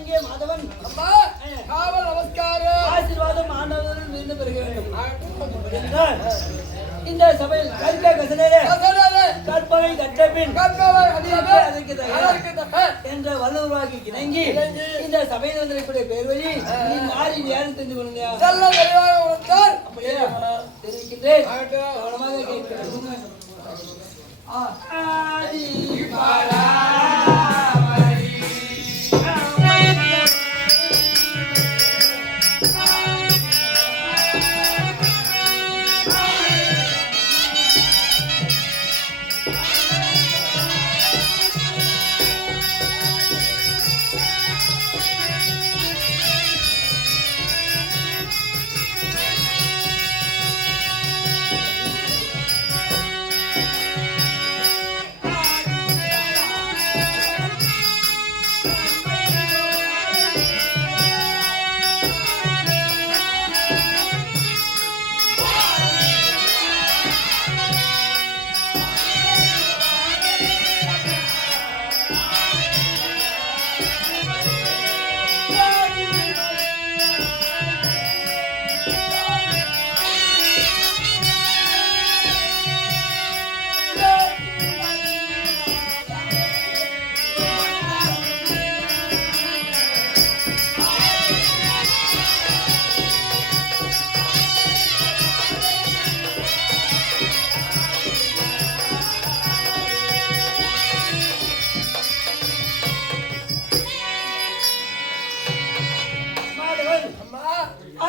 இங்கே மாதவன் அம்மா காவல் நமஸ்காரம் ஆசீர்வாதம் ஆண்டவர்கள் நின்று பெறுக வேண்டும் என்றால் இந்த சபையில் கற்க கசனரே கற்பவை கற்றபின் அதற்கு தயார் என்ற வல்லுருவாக்கி இணங்கி இந்த சபையில் வந்திருக்கக்கூடிய பேர் வழி நீ மாறி யாரும் தெரிந்து கொள்ளுங்க அப்படியே தெரிவிக்கின்றேன் கவனமாக கேட்கிறேன் ஆதி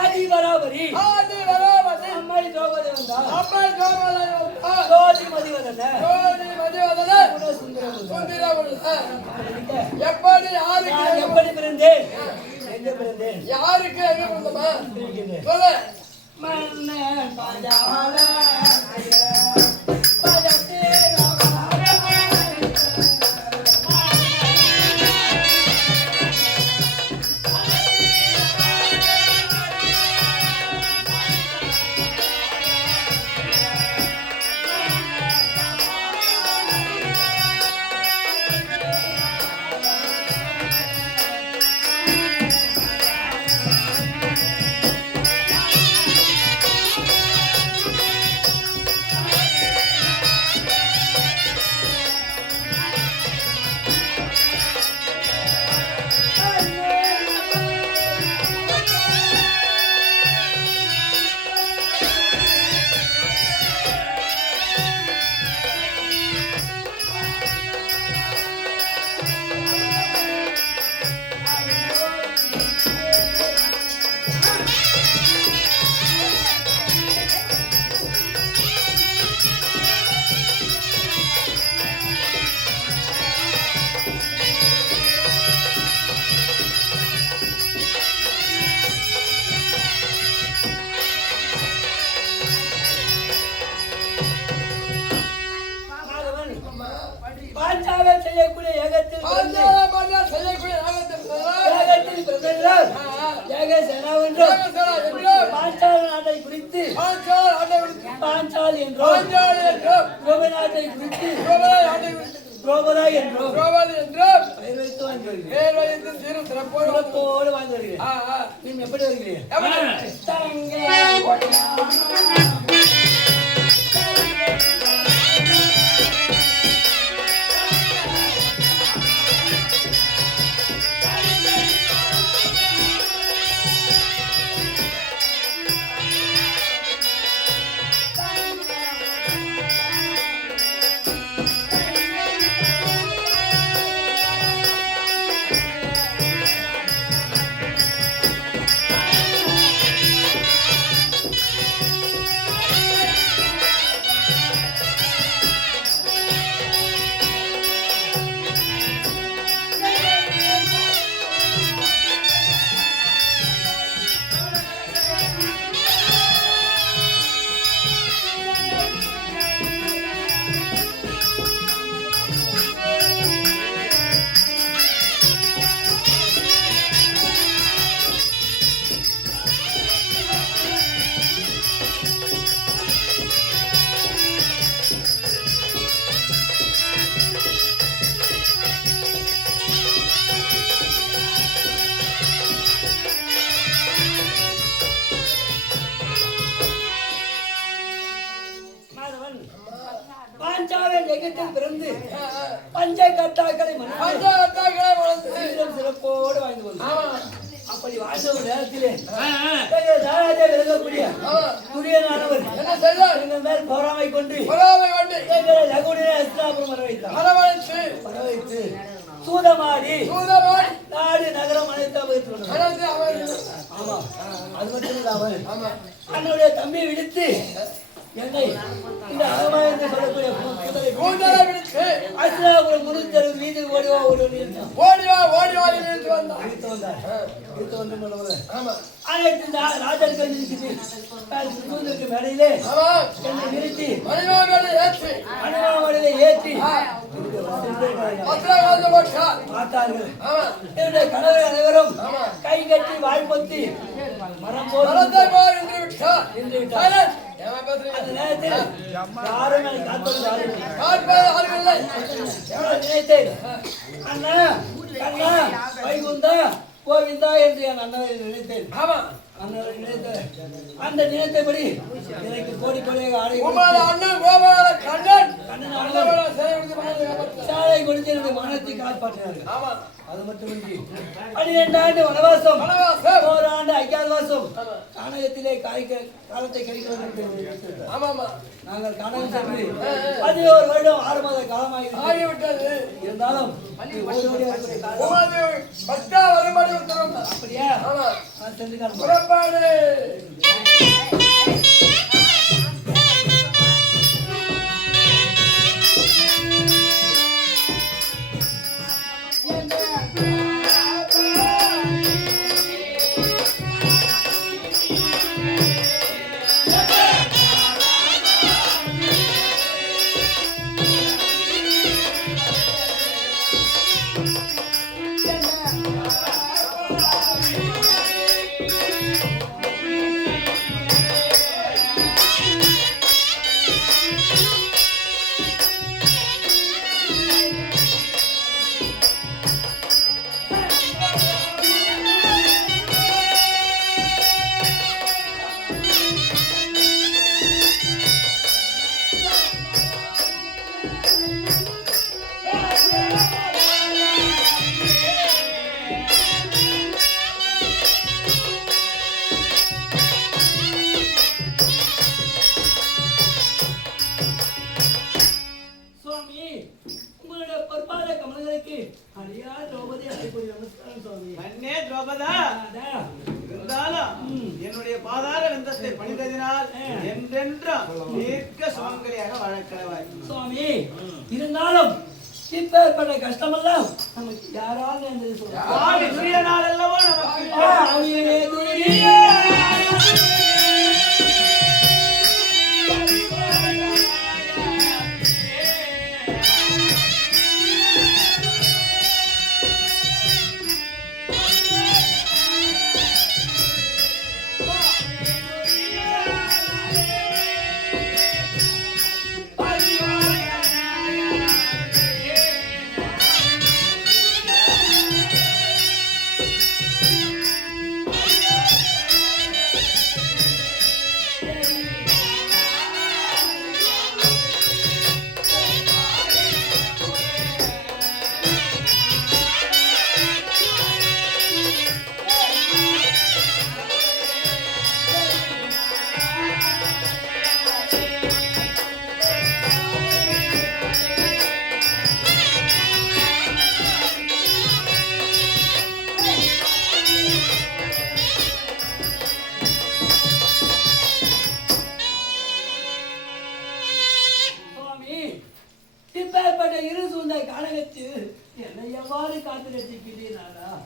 ஆதிவராபரி அம்மாய் திரௌபதி வந்தா ஜோதி மதிவதன எப்படி பிறந்தேன் எங்க பிறந்தேன் யாருக்கு எங்க பிறந்தமா மன்னன் பாஞ்சால செய்யக்கூடிய ஏகத்தில் பாஞ்சால நாட்டை குறித்து பாஞ்சால் என்றோம் நாட்டை குறித்து துரோபதா என்றோம் பெயர் வைத்து வாங்கி வருகிறேன் சிறப்போடு வாங்கி வருகிறேன். நீங்க எப்படி வருகிறீர்கள்? பஞ்ச கட்டாக்களை சிறப்போடு வாழ்ந்து வந்தார். அப்படி வாழ்ந்த ஒரு நேரத்திலே விளங்கக்கூடிய துரியனானவர் எங்கள் மேல் பொறாமை கொண்டு எங்களை லகுடியா அஸ்தினாபுரம் வர வைத்து சூதமாடி நாடு நகரம் அனைத்து ஆமா அது மட்டும் இல்லாமல் அண்ணனுடைய தம்பியை விடுத்து என்னை இந்த அகமாயத்தை சொல்லக்கூடிய அஸ்தினாபுரம் முழுத்தருவது வீதியில் அனைத்து ராஜர்கள் இருக்குது மேடையிலே என்னை நிறுத்தி அனுமானத்தை ஏற்றி பார்த்தார்கள். என்னுடைய கணவர் அனைவரும் கை கட்டி வாய்ப்பத்தி மரம் போல் நின்று விட்டார். அந்த நேரத்தில் யாரும் என்னை காப்பது நினைத்தேன். அண்ணா கண்ணா வைகுந்தா கோவிந்தா என்று என் அண்ணனை நினைத்தேன். அண்ணனை நினைத்தேன். அந்த நினைத்தபடி எனக்கு கோடி கோடியாக சாலை கொடுத்து என்னுடைய மனத்தை காப்பாற்றினார்கள். அது மட்டுமின்றி 12 ஆண்டு வனவாசம் 1 ஆண்டு அஜ்ஞாதவாசம் கானகத்திலே காலத்தை கழிக்கிறது. நாங்கள் கானகம் சென்று 11 வருடம் 6 மாத காலமாகிவிட்டது. இருந்தாலும் அப்படியா நான் சென்று என்னுடைய பாதார விந்தத்தை பணிந்ததினால் என்றென்றும் தீர்க்க சுமங்கலியாக வழக்கடவாய். சுவாமி இருந்தாலும் இப்பேற்பட்ட கஷ்டமெல்லாம் நமக்கு யாராவது நாள் அல்லவோ நமக்கு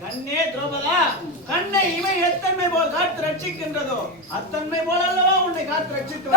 கண்ணே திரௌபதா, கண்ணை இமை எத்தன்மை போல் காத்து ரட்சிக்கின்றதோ அத்தன்மை போல் அல்லவா உன்னை காத்து ரட்சித்து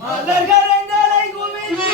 மலர்கரங்களை குவித்து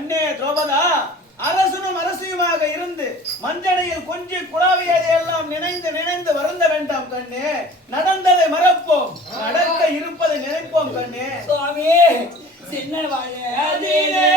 கண்ணே திரௌபதா, அரசனும் அரசியுமாக இருந்து மஞ்சனையில் கொஞ்சி குழாவியதை எல்லாம் நினைந்து நினைந்து வருந்த வேண்டாம் கண்ணே. நடந்ததை மறப்போம், நடக்க இருப்பதை நினைப்போம் கண்ணே. சுவாமியே சின்ன வயதிலே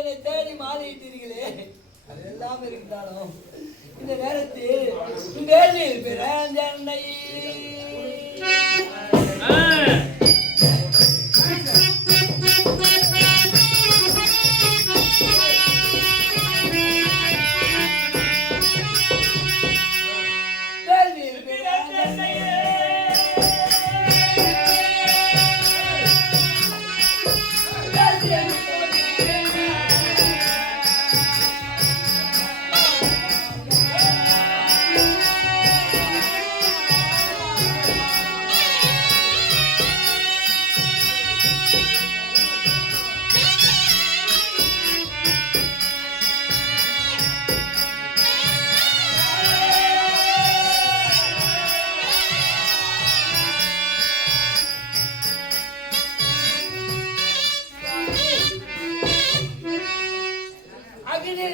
என்னை தேடி மாறிட்டீர்களே, அதெல்லாம் இருந்தாலும் இந்த நேரத்தில் வேலில் பிறந்தன்னை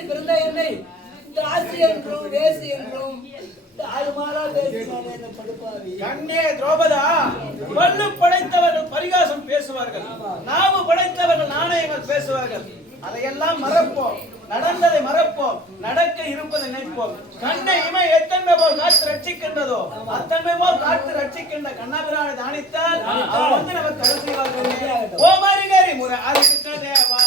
பிறந்த என்னை ராசி என்றும் வேசி என்றும் கண்ணே திரௌபதா, பல்லு படைத்தவர்கள் பரிகாசம் பேசுவார்கள், நாவு படைத்தவர்கள் நாணயங்கள் பேசுவார்கள். அதையெல்லாம் மறப்போம், நடந்ததை மறப்போம், நடக்க இருப்பதை நினைப்போம். கண்ணை இமை எத்தன்மை போல் காத்து ரட்சிக்கின்றதோ அத்தன்மை போல் காத்து ரட்சிக்கின்ற கண்ணாபிரானை தானித்தால் அவர் வந்து நமக்கு கருத்து ஓ மரிகரி முறை அதுக்கு தேவா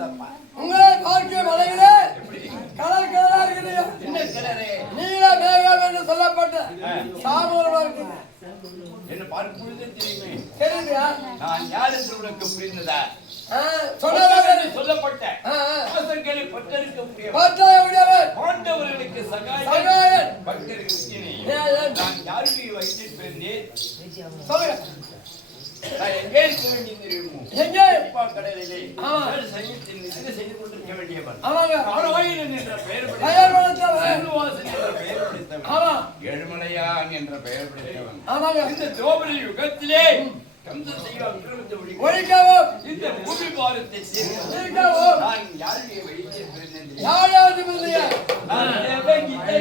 இருக்குதப்பா. உங்களை பார்க்க மலையிலே கலர் கலரா இருக்கிறீங்க. என்ன கலரு? நீல மேகம் என்று சொல்லப்பட்ட சாமூலமா இருக்குது. என்ன பார்க்கும் பொழுது தெரியுமே. தெரியுதா? நான் யார் என்று உனக்கு புரிந்ததா? சொன்னதாக சொல்லப்பட்ட வாசல்களை பற்றறுக்கக்கூடிய பற்றாவுடையவர் பாண்டவர்களுக்கு சகாயன். சகாயன் பக்தர்களுக்கு நான் யாருடைய வயிற்றில் பிறந்தேன்? சொல்லுங்க. நான் எங்கே இருக்க வேண்டியது தெரியுமோ? எங்கே? அப்பா கடலிலே ஆமா. சைன்யத்தில் நிதிரை செய்து கொண்டிருக்க வேண்டியவன். ஆமாங்க. நாராயணன் என்ற பெயர் பெயர் படைத்தவன். சீனிவாசன் என்ற பெயர் படைத்தவன். ஆமா. ஏழுமலையான் என்ற பெயர் படைத்தவன். ஆமாங்க. இந்த துவாபர யுகத்திலே கம்சன் செய்ய அக்கிரமத்தை ஒழிக்கவும் இந்த பூமி பாரத்தை தீர்க்கவும் நான் யாருடைய வயிற்றில் பிறந்தேன்? யாராவது இல்லையா? நான் தேவகீதை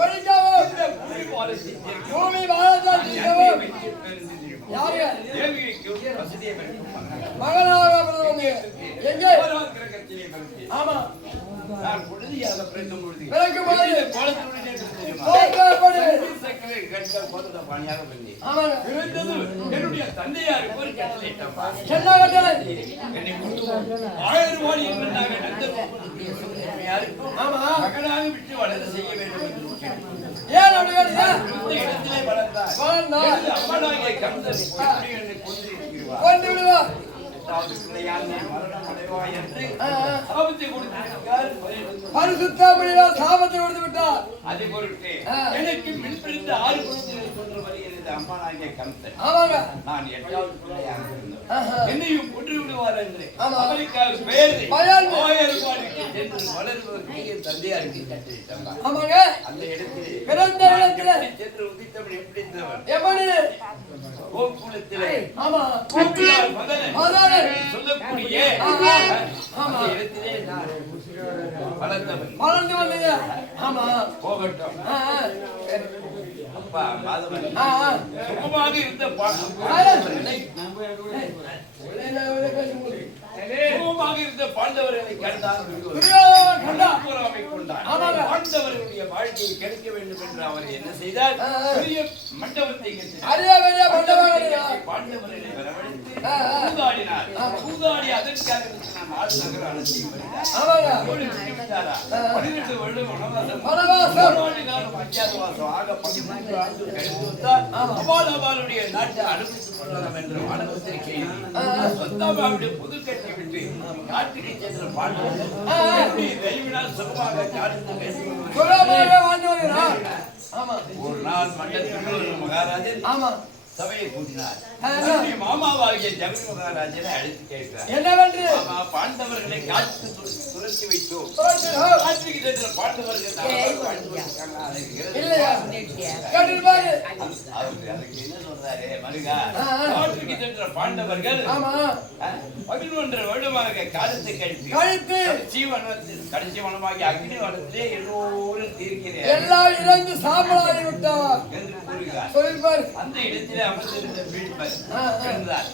ஒழிக்கவும் பூமி பாரத்தை தீர்க்கவும் யாரு? மகனாக பிறந்தவங்க. எங்கே? ஆமா. நான் குழந்தையாக பிறக்கும் பொழுது பிறக்கும் போது கோலத்துடனே தெரியுமா? தோற்றப்படு. சக்கரை கண்கள் கோலத்தை பாணியாக பிறந்தேன். ஆமாங்க. பிறந்தது என்னுடைய தந்தையாருக்கு ஒரு கட்டளையிட்டப்பா. என்ன கட்டளை? என்னை கொண்டு 1000 ரூபாய் மகனாக யாருக்கும் ஆமா. மகனாக விட்டு வளர செய்ய வேண்டும் என்று கேட்டுக்கொண்டார். ஏன் அப்படி கேட்டீங்க? இந்த இடத்திலே வளர்ந்தார். வளர்ந்தார். எனது அம்மனாகிய கம்சன் எப்படி என்னை கொன்று இருக்கிறார்? கொண்டு விடுவா. எட்டாவது பிள்ளையால் நீ மரணம் அடைவாய் என்று ஆ, ஆ. சாபத்தை கொடுத்திருக்கிறார். பரிசுத்தபடியா சாபத்தை கொடுத்து விட்டார். அதை பொருட்டு ஆ. எனக்கு மின்பிடித்த 6 குழந்தைகளை கொன்றவர் எனது அம்மனாகிய கம்சன். ஆமாங்க. நான் 8வது பிள்ளையாக இருந்தேன். ஆஹா. என்னையும் கொன்று விடுவார் என்று ஆமா. அவருக்காக பெயரை பயன். 1000 ரூபாய்க்கு சென்று வளர்வதற்கு என் தந்தையாருக்கு கட்டளையிட்டார். ஆமாங்க. அந்த இடத்திலே பிறந்த இடத்திலே சென்று உதித்தவன் எப்படித்தவன் எப்படி? கோகுலத்திலே ஆமா. கோபியார் மகன் அதானே. சொல்லக்கூடிய ஆமா. அந்த இடத்திலே நான் வளர்ந்தவன். வளர்ந்து வந்தீங்க. ஆமா. போகட்டும். ஆ, ஆ. அப்பா மாதவன் ஆ, ஆ. சுகமாக இருந்த என்ன சுகமாக இருந்த பாண்டவர்களை கண்டார். துரியோதனன் கண்டார். பொறாமை கொண்டார். ஆமாங்க. பாண்டவர்களுடைய வாழ்க்கையை கெடுக்க வேண்டும் என்று அவர் என்ன செய்தார்? ஆ, ஆ. பெரிய மண்டபத்தை கட்டினார். அரிய பெரிய மண்டபங்களை பாண்டவர்களை வரவழைத்து ஆ, ஆ. சூதாடினார். சூதாடி அதற்காக நான் ஆள் நகர அழைச்சி வருகிறார். ஆமாங்க. தோழி விட்டு விட்டாரா? 12 வருடம் வனவாசம். வனவாசம். 1 ஆண்டு காலம் அஞ்ஞாதவாசம். ஆக 13 ஆண்டு கழித்து வந்தார். அபாலபாலுடைய நாட்டை அனுமதித்துக் கொள்ளலாம் என்று வானபத்திரிகை சொந்தமாவுடைய புது கட்டி விட்டு காட்டுக்கு சென்ற பாண்டவர்கள் ஆ, ஆ. எப்படி தெய்வினால் சுகமாக காலத்து கட்டி சுகமாக வாழ்ந்து வருகிறார். ஆமா. ஒரு நாள் மண்டலத்தில் மகாராஜன் ஆமா. சபையை கூட்டினார். ஆ, ஆ. தன்னுடைய மாமாவாகிய ஜமி மகாராஜனை அழைத்து கேட்கிறார். என்னவென்று? மாமா, பாண்டவர்களை காட்டுக்கு துரத்தி வைத்தோம். சொல்லுங்கள். காட்டுக்கு சென்ற பாண்டவர்கள் நலமாக வாழ்ந்து வருகிறாங்க. அதுக்கு இல்லையா? கேட்டிருப்பாரு. அதுக்கு என்ன சொல்றாரு மருகா? ஆ, ஆ. காட்டுக்கு சென்ற பாண்டவர்கள் ஆமா. 11 வருடமாக காலத்தை கழித்து கழித்து கடைசி வனமாகி அக்னி வனத்திலே எல்லோரும் தீர்க்கிறேன் எல்லாம் இறந்து சாம்பலாகி விட்டார் என்று கூறுகிறார். சொல்லிருப்பாரு. அந்த இடத்திலே அமர்ந்திருந்த வீழ்பர் ஆ, ஆ. எழுந்தார்.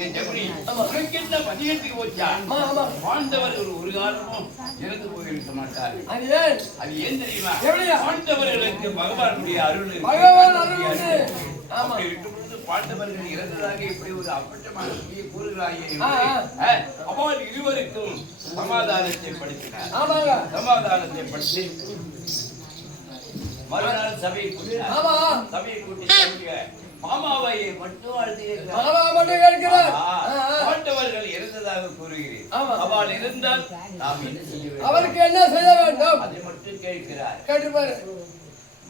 ஏன் ஜெமினி, உனக்கு என்ன பதிகத்துக்கு போச்சா? ஆமா, ஆமா. பாண்டவர்கள் ஒரு காலமும் இறந்து போயிருக்க மாட்டார்கள். அது ஏன்? அது ஏன் தெரியுமா? எப்படியா? பாண்டவர்களுக்கு பகவானுடைய அருள் இருக்கு. பகவான் அருள் உண்டு. ஆமா. அப்படி இருக்கும் பொழுது பாண்டவர்கள் இறந்ததாக இப்படி ஒரு அப்பட்டமான பொய்யை கூறுகிறாயே ஆ, ஆ. அவள் இருவருக்கும் சமாதானத்தை படுத்தினார். ஆமாங்க. சமாதானத்தை படுத்தி மறுநாள் சபையை கூட்டினார். ஆமா. சபையை கூட்டி தன்னுடைய மாமாவை மட்டும் அழுதுகிறார். மாமா மட்டும் கேட்கிறார். ஆ, ஆ. பாண்டவர்கள் இறந்ததாக கூறுகிறேன். ஆமா. அவள் இருந்தால் நாம் என்ன செய்ய வேண்டும்? அவருக்கு என்ன செய்ய வேண்டும்? அதை மட்டும் கேட்கிறார். கேட்டிருப்பாரு.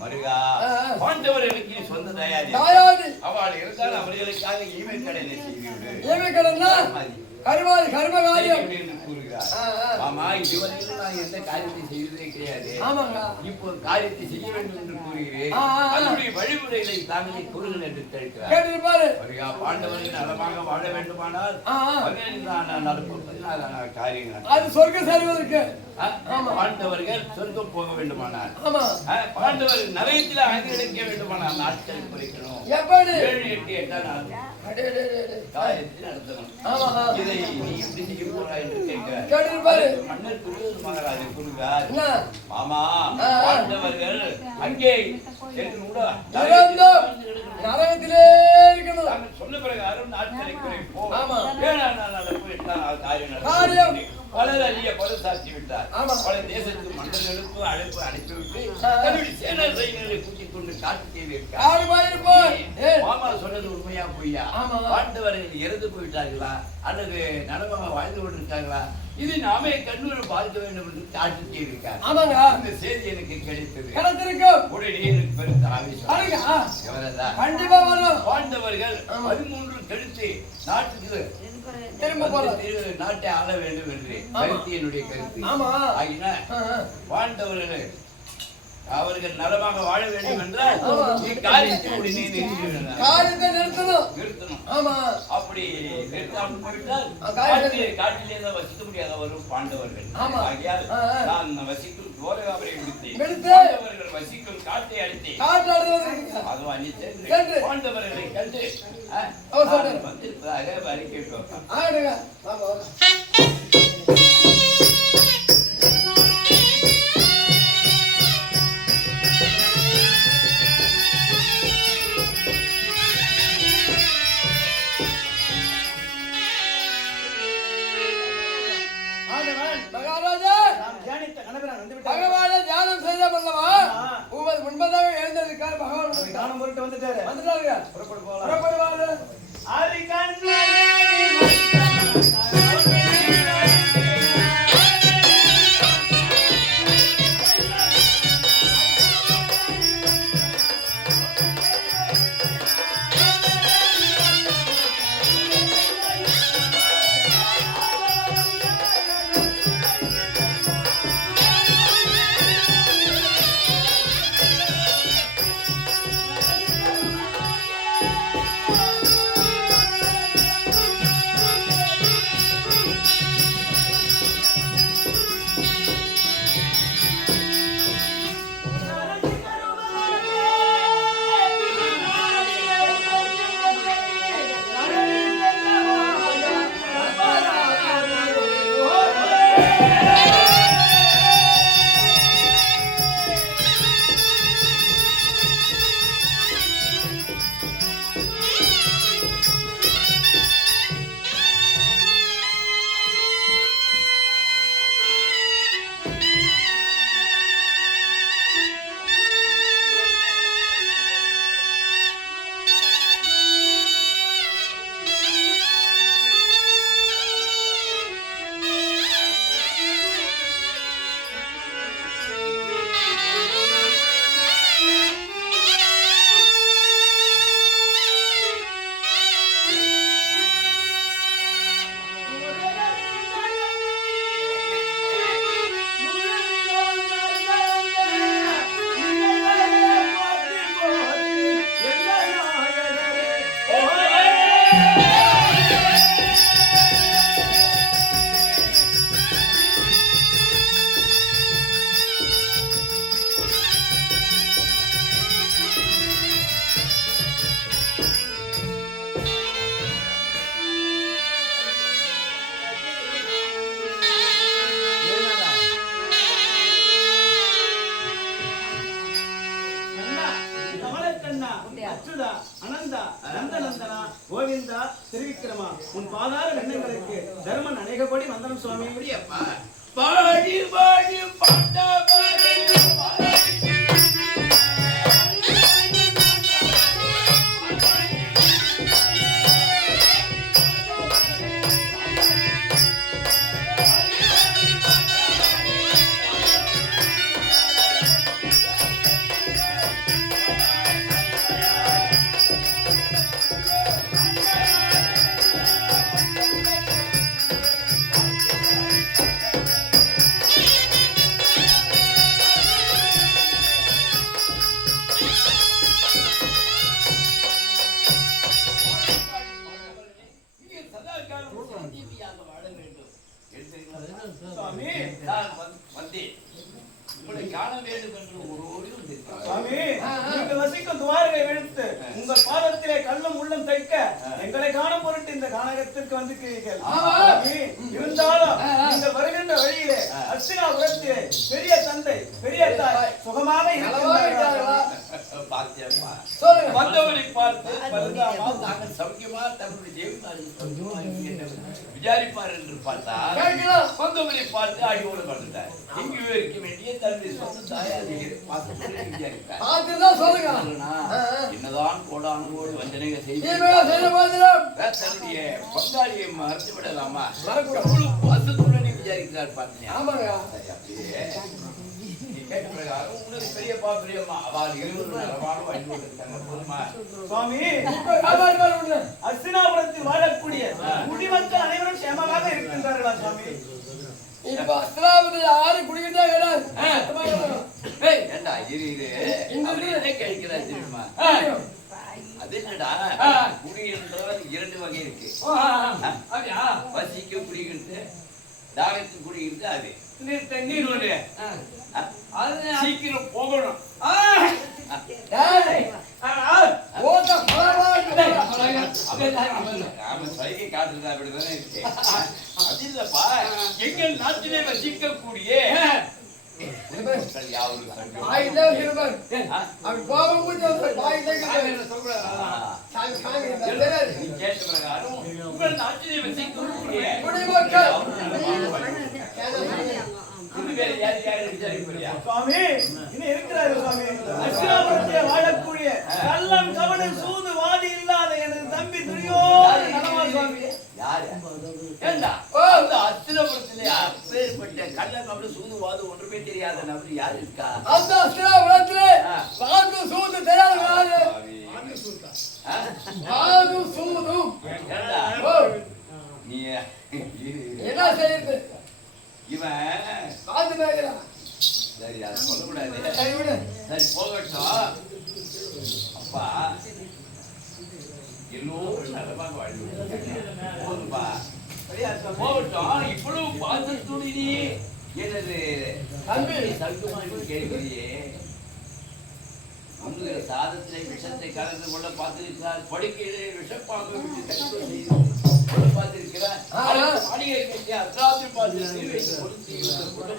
மருகா, ஆ, ஆ. பாண்டவர்களுக்கு சொந்த தயாரி. தாயாதி. அவள் இருந்தால் அவர்களுக்காக ஈமை கடனை செய்துவிடு. ஏவி கடன்னா கருமாதி கர்ம காரியம். என்று கூறுகிறார். கேட்டார். ஆமா, இதுவரைக்கும் நான் எந்த காரியத்தை செய்ததே கிடையாது. ஆமாங்க. இப்போ காரியத்தை செய்ய வேண்டும் என்று கூறுகிறேன். அதனுடைய வழிமுறைகளை தாங்களே கூறுங்கள் என்று கேட்கிறார். கேட்டிருப்பாரு. சரியா, பாண்டவர்கள் நலமாக வாழ வேண்டுமானால் காரியங்கள் அது சொர்க்கம் செல்வதற்கு பாண்டவர்கள் சொர்க்கம் போக வேண்டுமானால் பாண்டவர்கள் நரகத்தில் அகதிக்க வேண்டுமானால் நாட்கள் குறைக்கணும். எப்படி 7, 8, 8 நாள் காரியத்தை நடத்தணும். இதை நீ எப்படி செய்ய போறாய் என்று கேட்கிறார். மன்னர் குருவது மகாராஜா கூறுகிறார், ஆமா பாண்டவர்கள் அங்கே நரகத்திலே இருக்கணும். சொன்ன பிரகாரம் நாட்களை குறைப்போம். காரியம் பலர் அறிய பலர் சாட்சி விட்டார். பல தேசத்து மன்னர்களுக்கு அழைப்பு அனுப்பிவிட்டு தன்னுடைய சேனா சைனியர்களை கூட்டிக் கொண்டு காட்டுக்கே வைத்தார். மாமா சொன்னது உண்மையா பொய்யா? பாண்டவர்கள் இறந்து போயிட்டார்களா அல்லது நலமாக வாழ்ந்து கொண்டிருக்காங்களா? இது நாமே கண்ணூர் பார்க்க வேண்டும் என்று காட்டுக்கே இருக்கார். இந்த செய்தி எனக்கு கிடைத்தது. உடனே எனக்கு பெருத்த ஆவேசம். பாண்டவர்கள் 13 கழித்து நாட்டுக்கு நாட்டை ஆள வேண்டும் என்று கருத்து என்னுடைய கருத்து. ஆகின பாண்டவர்கள் அவர்கள் நலமாக வாழ வேண்டும் என்றால் காரியத்தை உடனே நிறுத்தணும். அப்படி நிறுத்தாமல் போய்விட்டால் காட்டிலே தான் வசிக்க முடியாத வரும் பாண்டவர்கள். ஆகையால் நான் வசிக்கும் கோரகாவரை விடுத்து பாண்டவர்கள் வசிக்கும் காட்டை அடித்தேன். அதுவும் அழித்து பாண்டவர்களை கண்டு வந்திருப்பதாக அறிக்கை வைப்பார். பகவானை தியானம் செய்தவல்லவா உமது முன்பதாக எழுந்திருக்கார். பகவான் தியானம் போட்டு வந்துட்டாரு. புறப்படுவாரு. அச்சுதா, அனந்தா, நந்தநந்தனா, கோவிந்தா, திருவிக்கிரமா, உன் பாதார எண்ணங்களுக்கு தர்மன் அநேகப்படி வந்தனம் சுவாமி. பாடி பாடி பாண்டவரே வேண்டும் என்று ஓடி வந்திருக்கிறார். சுவாமி, நீங்கள் வசிக்கும் துவாரகை விழுத்து உங்கள் பாதத்திலே கல்லும் உள்ளம் தைக்க எங்களை காணும் பொருட்டு இந்த கானகத்திற்கு வந்திருக்கிறீர்கள். சுவாமி, இருந்தாலும் நீங்கள் வருகின்ற வழியிலே அஸ்தினாபுரத்திலே பெரிய தந்தை பெரிய தாய் சுகமாக இருக்கிறார்களா? பாத்தியம்மா, சொல்லுங்க. வந்தவரை பார்த்து பலதாமா தாங்கள் சௌக்கியமா தன்னுடைய தேவிமாரி சௌக்கியமா விசாரிப்பார் என்று பார்த்தால் கேட்கலாம். வந்தவரை பார்த்து அடியோடு வந்துட்டார். எங்கேயோ இருக்க வேண்டிய தன்னுடைய சொந்த தாயாரியை பார்த்து விசாரித்தார். பார்த்துதான் சொல்லுங்க. என்னதான் கோடானோடு வஞ்சனைக செய்து நீங்களும் செய்த மாதிரியும் தன்னுடைய பங்காளியை மறந்து விடலாமா? மறக்கூடாது. எவ்வளவு பாசத்துடன் விசாரிக்கிறார் பார்த்தீங்க. ஆமாங்க. சரி, அப்படியே நீ கேட்ட பிரகாரம் உனக்கு பெரியப்பா பெரியம்மா அவள் இருவரும் நலமாக வாழ்ந்து கொண்டிருக்காங்க. போதுமா? சுவாமி, காப்பாடுவார் உண்டு. அஸ்தினாபுரத்தில் வாழக்கூடிய குடிமக்கள் அனைவரும் சேமமாக இருக்கின்றார்களா சுவாமி? இப்ப அஸ்தினாபுரத்தில் யாரு குடிக்கிட்டா கிடையாது. ஏய், ஏண்டா இரு அவர் என்ன கேட்கிறார் தெரியுமா? அது என்னடா குடியிருந்தால் 2 வகை இருக்கு. பசிக்கு குடிக்கிறது, தாகத்துக்கு குடிக்கிறது. அது இன்னொரு சீக்கிரம் போகணும். அவன் சைகை காட்டுறதா அப்படிதானே இருக்கு. அது இல்லப்பா, எங்கள் நாட்டிலே வசிக்கக்கூடிய மக்கள் யாவரும் நீ கேட்ட பிரகாரம் உங்கள் நாட்டிலே வசிக்கக்கூடிய வேற யார் யார் விசாரிப்பா? சுவாமி, இன்னும் இருக்கிறார்கள் சுவாமி. அஸ்தினாபுரத்திலே வாழக்கூடிய கள்ளம் கவனம் சூது வாதி இல்லாத எனது தம்பி துரியோதனன் நலமா சுவாமி? யாரு? ஏண்டா அந்த அஸ்தினாபுரத்திலே அப்பேற்பட்ட கள்ளம் கவனம் சூது வாது ஒன்றுமே தெரியாத நபர் யார் இருக்கா? அந்த அஸ்தினாபுரத்திலே வாது சூது தெரியாத யாரு? வாது சூது. ஏண்டா நீ என்ன செய்யுது இவன் காது மேய்கிறான். சரி, அது சொல்லக்கூடாது. சரி விடு. சரி, போகட்டும். அப்பா எல்லோரும் நலமாக வாழ்வாங்க. போதும்பா, போகட்டும். இவ்வளவு பாசத்தோடு நீ எனது தம்பி சல்குமா என்று கேட்கிறியே, உங்களுடைய சாதத்திலே விஷத்தை கலந்து கொள்ள பார்த்திருக்கிறார். படுக்கையிலே விஷப்பாம்பு விட்டு தடுப்பு செய்து கொள்ள பார்த்திருக்கிறார். மாளிகை கட்டி அத்ராத்தில் கொண்டு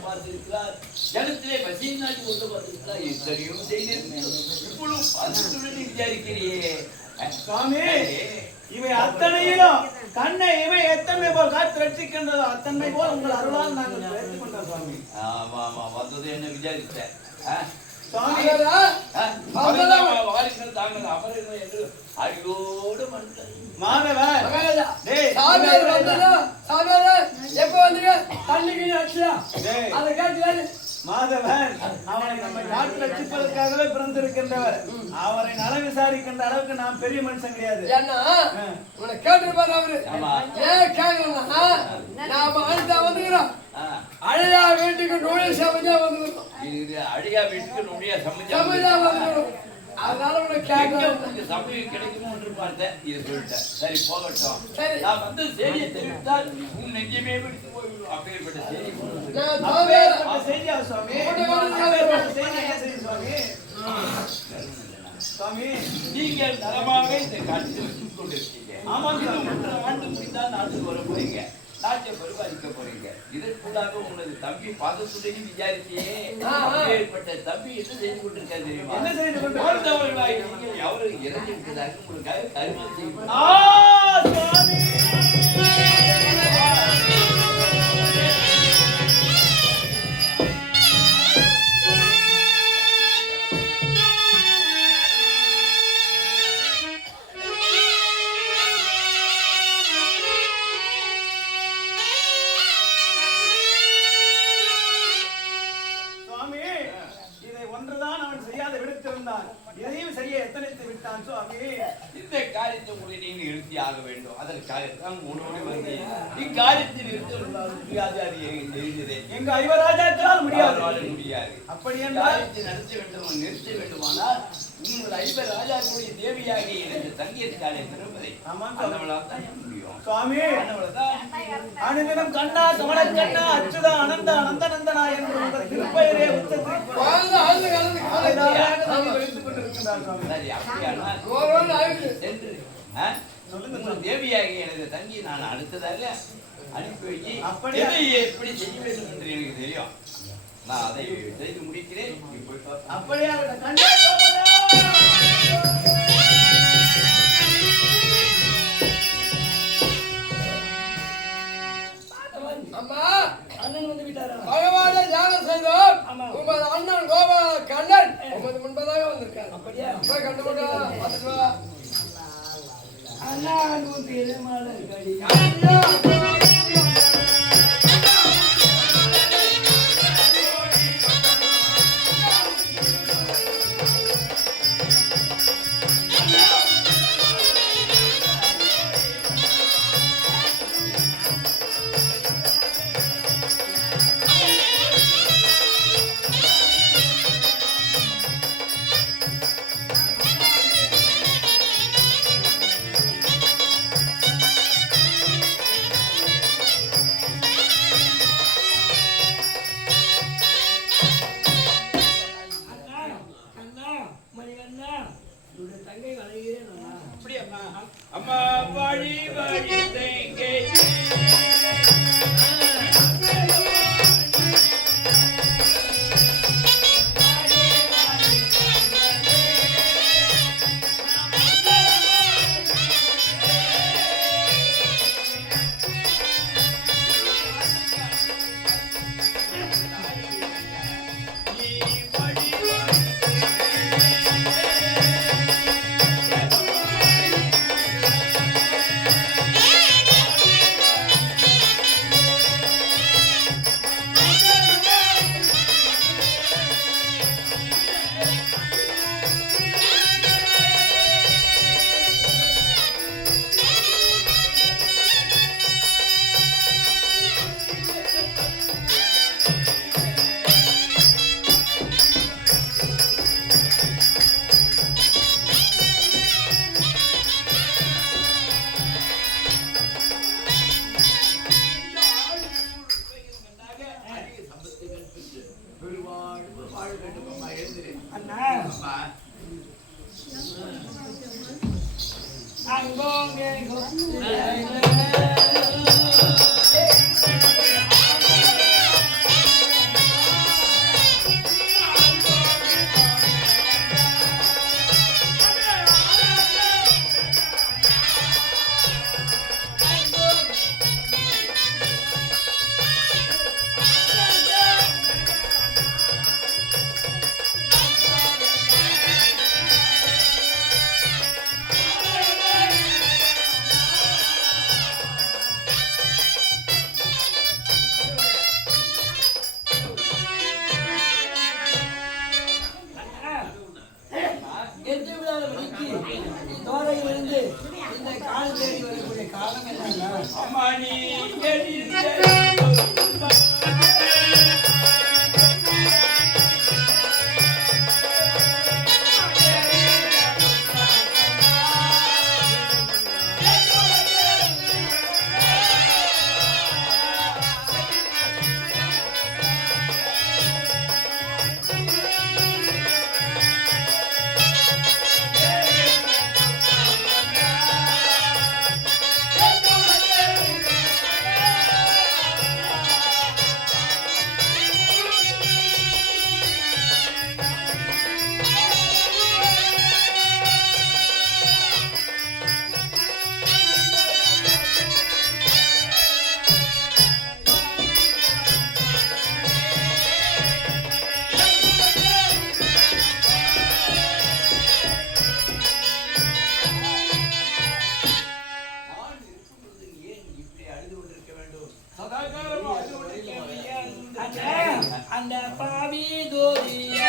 பார்த்திருக்கிறார். ஜனத்திலே வசீனாட்டி கொண்டு பார்த்திருக்கிறார். இத்தனையும் செய்திருக்கிறார். இவ்வளவு பாசத்துடன் விசாரிக்கிறியே சுவாமி, இவை அத்தனையிலும் கண்ணை இவை எத்தனை போல் காத்து ரட்சிக்கின்றதோ அத்தனை போல் உங்கள் அருளால் நாங்கள் ஏற்றுக்கொண்டோம் சுவாமி. ஆமா ஆமா, வந்தது என்ன விசாரித்தேன். சுவாமி, வாரிசுகள் தாங்கள் அமரர்கள் என்று அடியோடு மன்னர் மாதவன் சாமியார் வந்தா சாமியார் எப்ப வந்தீங்க? தண்ணிக்கு அடிச்சா டேய், அதை கேட்டு மாதவன் அவனை நம்மை காத்து ரட்சிப்பதற்காகவே பிறந்திருக்கின்றவர். அவரை நல விசாரிக்கின்ற அளவுக்கு நாம் பெரிய மனுஷன் கிடையாது. ஏன்னா உன்னை கேட்டிருப்பாரு அவரு. ஆமா. ஏன் கேட்கணும்னா நாம அடுத்த வந்துக்கிறோம். அழையா வீட்டுக்கு நூலில் சமைச்சா வந்துக்கிறோம். இது அழியா வீட்டுக்கு நுழையா சமைச்சா சமைச்சா வந்துக்கிறோம். அதனால உன்னை கேட்கணும். உங்களுக்கு சமயம் கிடைக்குமோ என்று பார்த்தேன். இதை சொல்லிட்டேன். சரி, போகட்டும். சரி. நான் வந்து செய்தியை தெரிவித்தால் உன் நெஞ்சமே விடுத்து போய்விடும். அப்பேற்பட்ட செய்தி நான் அப்பேற்பட்ட செய்தியா சுவாமி? அப்பேற்பட்ட செய்தி என்ன செய்தி சுவாமி? சுவாமி, நீங்கள் நலமாக இந்த காட்டில் வசித்துக் கொண்டிருக்கீங்க. ஆமா, இன்னும் 3 ஆண்டு முடிந்தால் நாட்டுக்கு வர போறீங்க. நாட்டை பரிபாலிக்க போறீங்க. இதற்குள்ளாக உங்களது தம்பி பாதத்துடன் விசாரிச்சியே, அப்பேற்பட்ட தம்பி என்ன செய்து கொண்டிருக்காரு தெரியுமா? என்ன செய்து கொண்டு வாழ்ந்தவர்களாய் நீங்கள் எவரும் இறந்து விட்டதாக உங்களுக்காக கருமாதி செய்யும். சுவாமி, இதை ஒன்றுதான் அவன் செய்யாத விடுத்திருந்தான். எதையும் செய்ய எத்தனைத்து விட்டான் சுவாமி. இந்த காரியத்தை உங்களை நீங்கள் நிறுத்தி ஆக வேண்டும். அதற்காகத்தான் உங்களோடு வந்து இக்காரியத்தில் முடியாது. அது தெரிந்ததே. எங்க ஐவராஜாக்களால் முடியாது. முடியாது. அப்படி காரியத்தை நடத்த வேண்டும், நிறுத்த வேண்டுமானால் உங்கள் ஐவர் ராஜாக்களுடைய தேவியாகி எனக்கு தங்கியிருக்காளே திருப்பதை ஆமாம். அந்தவளால் தான் முடியும். சுவாமி அவ்வளவுதான். அனுதினம் கண்ணா கமல கண்ணா அச்சுதா அனந்த அனந்த நந்தனா என்று உங்கள் திருப்பெயரே உச்சத்தில் வைத்துக் கொண்டிருக்கிறார் சுவாமி. சரி, அப்படியானால் சென்று உங்கள் தேவியாகிய எனது தங்கி நான் அடுத்ததாக அனுப்பி வைக்கி அப்படியா? எதை எப்படி செய்ய வேண்டும் என்று எனக்கு தெரியும். நான் அதை செய்து முடிக்கிறேன். நீ போய் வா. அப்படியா கண்ணா கோபதா அம்மா அண்ணன் வந்து விட்டாரா? பகவானே தியானம் செய்தோம். ஆமா. உமது அண்ணன் கோபால கண்ணன் உமது முன்பதாக வந்திருக்கார். அப்படியா? போய் கண்டுபிடியா பார்த்துட்டு வா. அண்ணா உன் பெருமாள் இருக்கடி. அண்ணா, கண்ணா, மணிகண்ணா, உன்னுடைய தங்கை வளைகிறேன் அண்ணா. அப்படியாம்மா? அம்மா வாழி வாழி தேங்கே அண்ணா, அம்மா அங்கோங்கே எட்டு விழாத மணிக்கு நீ தோரையிலிருந்து இந்த கால் தேடி வரக்கூடிய காரணம் என்னன்னா, அம்மா நீ அந்த பாவி தோதிய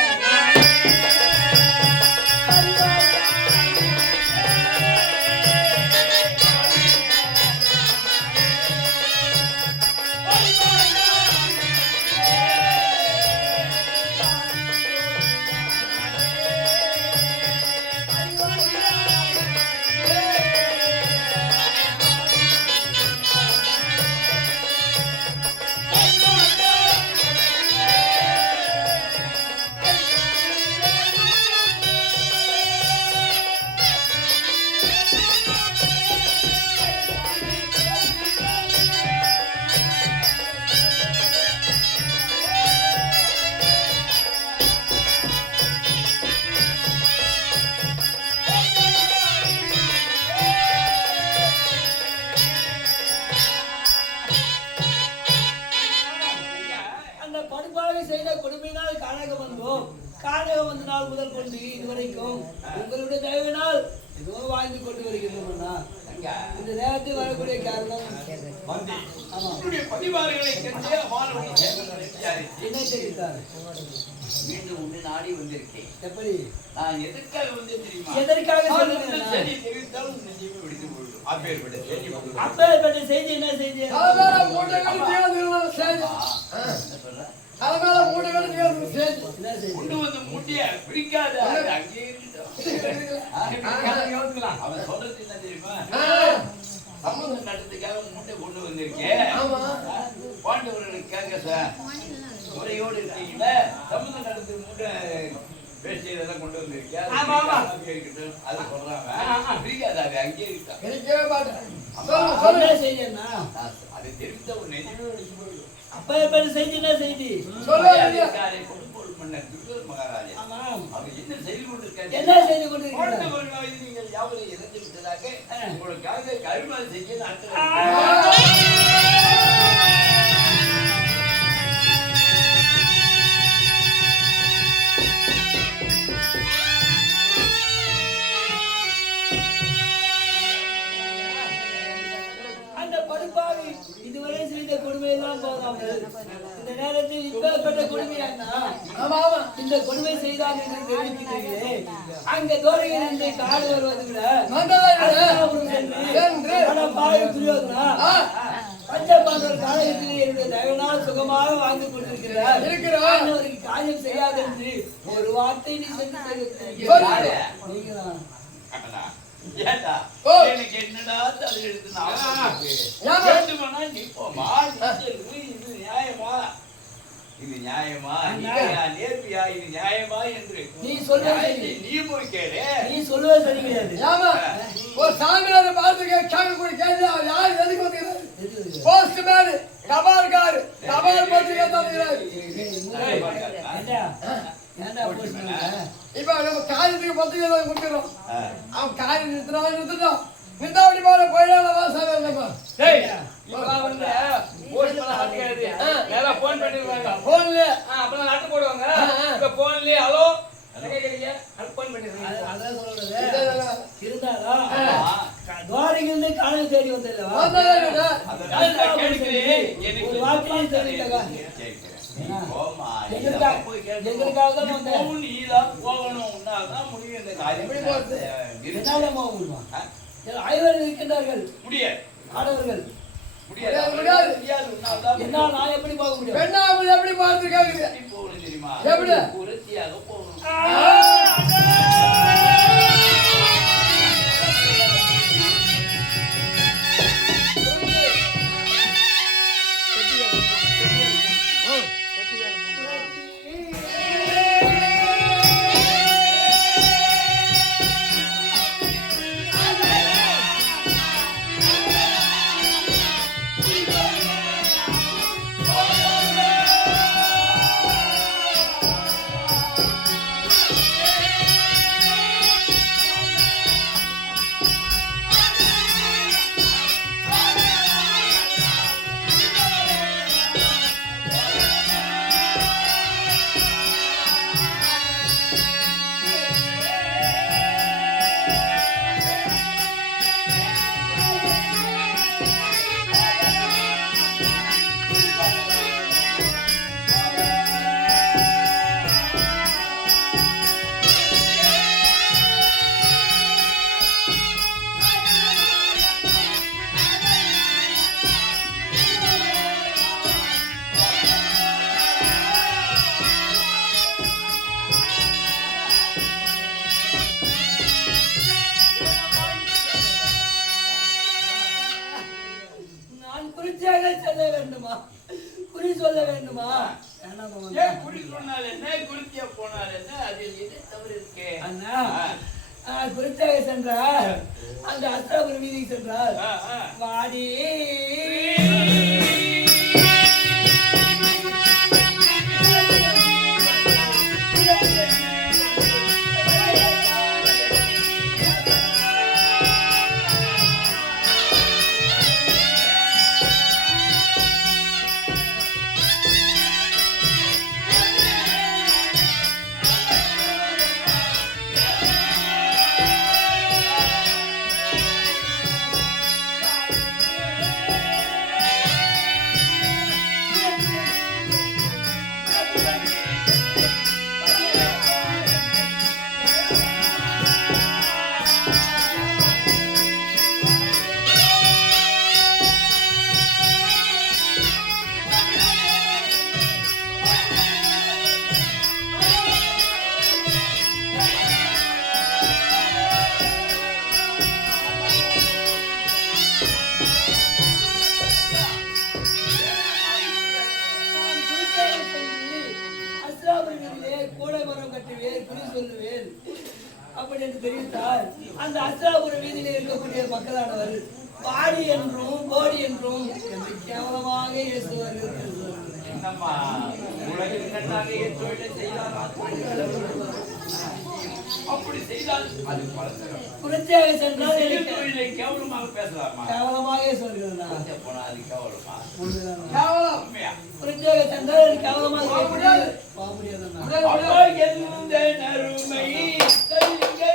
கானகம் வந்த நாள் முதல் கொண்டு இதுவரைக்கும் உங்களுடைய தயவினால் ஏதோ வாழ்ந்து கொண்டு வருகிறோம்னா இந்த நேரத்தில் வரக்கூடிய காரணம் ஆமா பதிவாளர்களை கண்டே அம்மாளுடைய சேவல்களை விசாரித்து என்ன தெரிவித்தார்? மீண்டும் உன்னை நாடி வந்திருக்கேன். எப்படி? நான் எதற்காக வந்தேன் தெரியுமா? எதற்காக நான் சொல்லுங்க? இந்த செய்தி தெரிவித்தால் உன் நெஞ்சமே வெடித்து போய்விடும். அப்பேற்பட்ட செய்தி கொண்டு அப்பேற்பட்ட செய்தி என்ன செய்தி? தலைமையில மூட்டைகள் தீர்ந்து செய்தி. என்ன சொல்ற? தலைமையில மூட்டைகள் தீர்ந்து செய்தி. என்ன செய்தி? கொண்டு வந்து முட்டிய பிடிக்காத அது அங்கேயே இருக்கட்டும். அவன் சொல்றது என்ன தெரியுமா? சம்பந்தம் நடத்துக்காக மூட்டை கொண்டு வந்திருக்கேன். பாண்டவர்களுக்காக முறையோடு இருக்கீங்களே, சம்பந்தம் நடத்து மூட்டை பேசியதெல்லாம் கொண்டு வந்திருக்கேன். அது சொல்றாங்க பிடிக்காத அங்கேயே இருக்கா. எனக்கே மாட்டேன். என்ன செய்தி என்ன? அது தெரிவித்த ஒரு நெஞ்சமே வெடிச்சு போயிடும். அப்பேற்பட்ட செய்தி என்ன செய்தி? சொல்லுவாரு கொடுப்போல் மன்னர் துர்யோதன மகாராஜா. ஆமா. அவர் என்ன செய்து கொண்டிருக்காரு? என்ன செய்து கொண்டிருக்கிறார்? பாண்டவர்களாய் நீங்கள் யாவரையும் இறந்து விட்டதாக உங்களுக்காக கருமாதி செய்ய நாட்கள் அந்த படுபாவி இதுவரை செய்த கொடுமையெல்லாம் போகாமல் இந்த நேரத்தில் இப்பேற்பட்ட கொடுமையானா இந்த கொடுமை செய்தான் என்று தெரிவிக்கிறீர்களே, அங்க தோரையில் இருந்து காடு வருவது விட பாவி துரியோதனா பஞ்சபாண்டவர் காலகத்திலே என்னுடைய தயவனால் சுகமாக வாழ்ந்து கொண்டிருக்கிறார். அவருக்கு காரியம் செய்யாது என்று ஒரு வார்த்தை நீ சென்று தெரிவித்திருக்கிறார். ஏண்டா எனக்கு என்னடா தலை எடுத்து வேண்டுமானா நீ போமா. இது நியாயமா? இது நியாயமா? நேர்மையா? இது நியாயமா என்று நீ சொல்வது நீ போய் கேளு. நீ சொல்வது சரி கிடையாது. ஒரு சாமியாரை பார்த்து கேட்கக்கூடிய கேள்வி யார் எதுக்கு வந்துக்கிறாரு? போஸ்ட்மேன், தபால்கார், தபால் பத்திரிகை தந்துக்கிறாரு. இப்ப நம்ம காரியத்துக்கு பத்திரிகை கொடுத்துறோம். அவன் காரியம் நிறுத்தினோம் நிறுத்தாவடி போல போயிடாத வாசாவே இல்லப்பா. இப்பலாம் வந்து போஸ்ட்மேன் ஆட்காது நேரா போன் பண்ணிடுவாங்க. போன்ல அப்பலாம் லெட்டர் போடுவாங்க. இப்ப போன்லயே ஹலோ என்ன கேக்குறீங்க அது போன் பண்ணிடுறீங்க. அதான் சொல்றது. இருந்தாலும் துவாரகிலிருந்து காலையில் தேடி வந்தல்லவா ஒரு வார்த்தையை தெரிவிக்கா எங்களுக்காக தான் வந்தேன். என்னால போக முடியுமா? ஐவர்கள் இருக்கின்றார்கள், ஆடவர்கள். என்னால் நான் எப்படி போக முடியும்? பெண்ணாமல் எப்படி பார்த்துருக்காங்க? எப்படி சொல்ல வேண்டுமா? குறி சொல்ல வேண்டுமா? அண்ணா குறிச்சாக சென்றார், அந்த அஸ்திரபுரம் வீதிக்கு சென்றார். வாடி எப்படி சொல்லுவேன்? அப்படி என்று தெரிவித்தால் அந்த அஸ்திராபுர வீதியில் இருக்கக்கூடிய மக்களானவர் பாடி என்றும் போடி என்றும் என்று கேவலமாக ஏசுவார்கள். என்னம்மா உலகில் கண்ணாக தொழிலை செய்தால் அப்படி செய்தால் அது பலன். புரட்சியாக சென்றால் தொழிலை கேவலமாக பேசலாமா? கேவலமாக சொல்கிறதா? போனா அது கேவலமா? கேவலம். உண்மையா? புரட்சியாக சென்றால் கேவலமாக போக முடியாது. அப்பா எந்த நறுமை தருகிறே.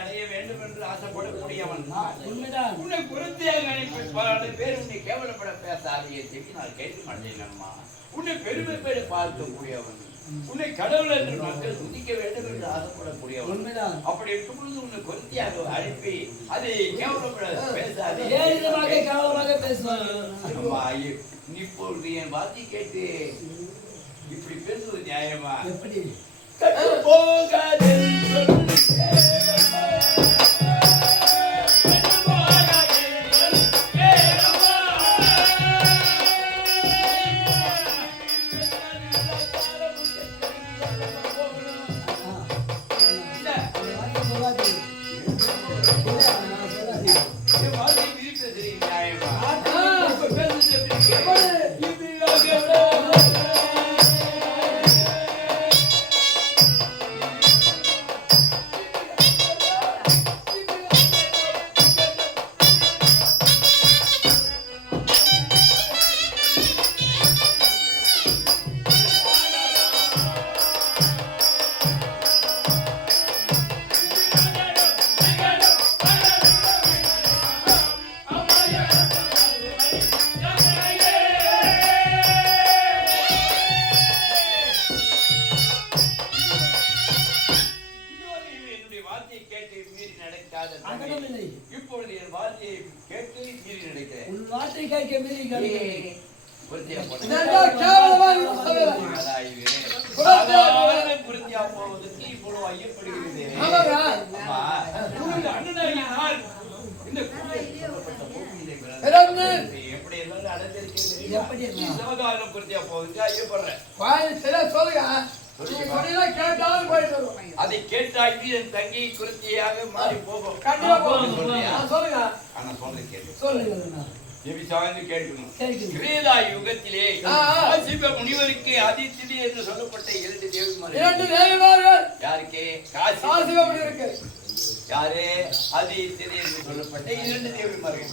அடைய வேண்டும் என்று ஆசைப்படக்கூடியவன் உண்மைதான். உன்னை குருத்தியாக நினைப்பு பல பேர் உன்னை கேவலப்பட பேசாதே செவி நான் கேட்க மாட்டேன் அம்மா. உன்னை பெருமைப்பட பார்க்கக்கூடியவன், உன்னை கடவுள் என்று மக்கள் துதிக்க வேண்டும் என்று ஆசைப்படக்கூடியவன். உண்மைதான். அப்படி இருக்கும் பொழுது உன்னை குருத்தியாக அனுப்பி அதை கேவலப்பட பேசாதே. கேவலமாக பேசுவாங்க. அம்மா இப்பொழுது என் வார்த்தை கேட்டு இப்படி பேசுவது நியாயமா? எப்படி போகாது இப்பொழுது என் வார்த்தையை கேட்டு மீறி நடக்கிறேன். உன் வார்த்தை கேட்க மீறி நடக்கிறேன். புரித்தியா போவதற்கு இப்பொழுது ஐயப்படுகிறது. இந்த எப்படி எல்லாம் அடைஞ்சிருக்கிறது? சிவகாலம் புரித்தியா போவதற்கு ஐயப்படுறேன். அதை கேட்டால் என் தங்கி குருத்தியாக மாறி போகும். சொல்லுங்க. ஆனா சொல்ல கேட்டு சொல்லுங்க. கிரேதா யுகத்திலே காசிப முனிவருக்கு அதிதிதி என்று சொல்லப்பட்ட இரண்டு தேவிமார்கள். யாருக்கு? யாரு? அதிதிதி என்று சொல்லப்பட்ட இரண்டு தேவிமார்கள்.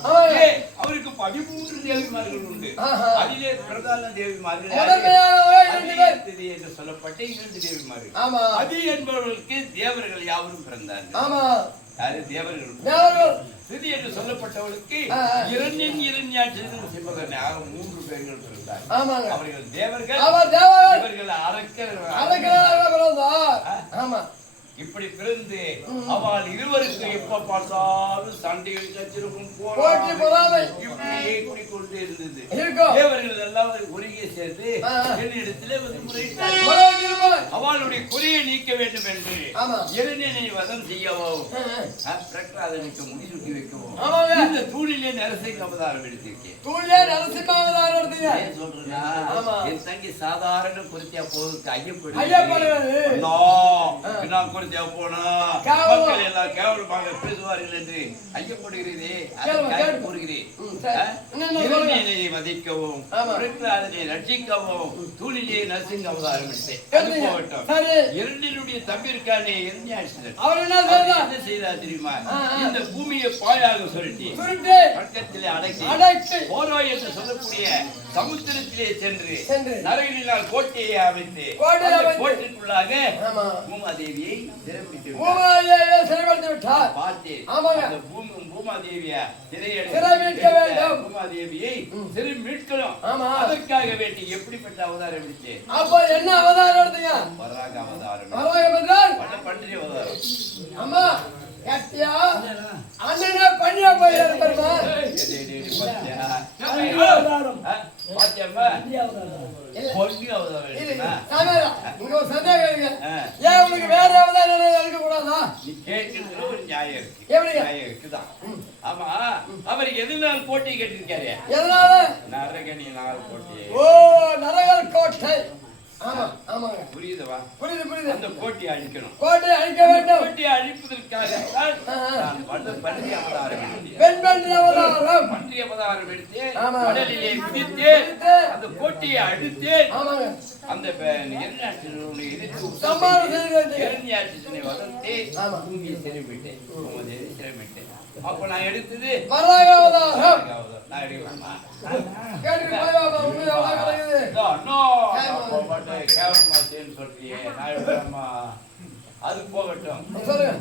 அவருக்கு 13 தேவிமார்கள் உண்டு. அதிலே பிரதான தேவிமார்கள் அதிதிதி என்று சொல்லப்பட்ட இரண்டு தேவிமார்கள். அதி என்பவர்களுக்கு தேவர்கள் யாவரும் பிறந்தார்கள். யாரு? தேவர்கள். சிதி என்று சொல்லப்பட்டவர்களுக்கு இரண்யாட்சிகள் சிம்மகனாக 3 பேர்கள் பிறந்தார்கள். அவர்கள் தேவர்கள். இவர்கள் அரக்கர்கள். இப்படி பிறந்து அவள் இருவருக்கு எப்ப பார்த்தாலும் சண்டையில் கச்சிருக்கும் இப்படியே குடிக்கொண்டு இருந்தது. தேவர்கள் எல்லாம் குறுகிய சேர்ந்து என்னிடத்திலே வந்து முறையிட்டார்கள். அவளுடைய குறையை நீக்க வேண்டும் என்று இளைஞனை வதம் செய்யவும் பிரகலாதனுக்கு முடிசூட்டி வைக்கவும் இந்த தூணிலே நரசிங்க அவதாரம் எடுத்திருக்கேன். என் தங்கி சாதாரண குறித்தியா போவதற்கு ஐயப்படுகிறேன். போனா மக்கள் எல்லாம் கேவலமாக பேசுவார்கள் என்று ஐயப்படுகிறதே. கூறுகிறேன் மதிக்கவும் அதனை ரட்சிக்கவும் தூணிலே நரசிங்க அவதாரம் எடுத்தேன். இரண்டினுடைய தம்பி இருக்கானே என்ன செய்தா தெரியுமா? இந்த பூமியை பாயாக சுருட்டி பக்கத்திலே அடக்கி ஓரோ என்று சொல்லக்கூடிய சமுத்திரத்திலே சென்று சென்று நரகினால் கோட்டையை அமைத்து கோட்டையை அந்த அமைத்து கோட்டைக்குள்ளாக ஆமா. பூமாதேவியை சிறைப்பித்து விட்டார். பூமாதேவியை சிறைப்படுத்தி விட்டார். பார்த்தேன். ஆமாங்க. அந்த பூமாதேவியை சிறை மீட்க வேண்டும். பூமாதேவியை சிறை மீட்கணும். ஆமா. அதற்காக வேண்டி எப்படிப்பட்ட அவதாரம் எடுத்து அப்போ என்ன அவதாரம் எடுத்தீங்க? வராக அவதாரம். வராகம் என்றால் பன்றி அவதாரம். அம்மா கத்தியா அண்ணனே பண்ணியா போயிரு பெருமா. அவதாரம். பாத்தியம்மா அவதாரம். பொன்னி அவதாரம் இது எடுத்தா? சாமியாரா, இங்க ஒரு சந்தேகம் இருக்கு. ஏன் உனக்கு வேற அவதாரம் எடுக்க கூடாதா? நீ கேட்கிற ஒரு நியாயம் இருக்கு. எப்படிங்க? நியாயம் இருக்குதான். ஆமா, அவர் எதனால் போட்டி கேட்டிருக்காரு? எதனால? நரகனினால் போட்டி. ஓ நரகர் கோட்டை. ஆமா ஆமாங்க. புரியுதவா? புரியுது புரியுது. அந்த கோட்டையை அழிக்கணும். கோட்டை அழிக்க வேண்டும். கோட்டையை அழிப்பதற்காக நான் பன்றி அவதாரம் எடுத்தேன். பெண் பன்றி அவதாரம். பன்றி அவதாரம் எடுத்து ஆமா. கடலிலே குதித்து அந்த கோட்டையை அழித்து ஆமாங்க. அந்த எரிநாட்டினுடைய எதிர்த்து சம்மானம் செய்து எரிநாட்டினை வளர்த்து ஆமா. பூமியை சிறைமிட்டேன். பூமியை சிறைமிட்டேன். அப்ப நான் எடுத்தது வராக அவதாரம். நான் எடுக்கலாமா? கேட்டுட்டு போய் வாப்பா, உண்மையா வராக கிடைக்குது. கேவலமாச்சேன்னு சொல்றியே, நான் எடுக்கலாமா? அது போகட்டும். சொல்லுங்க.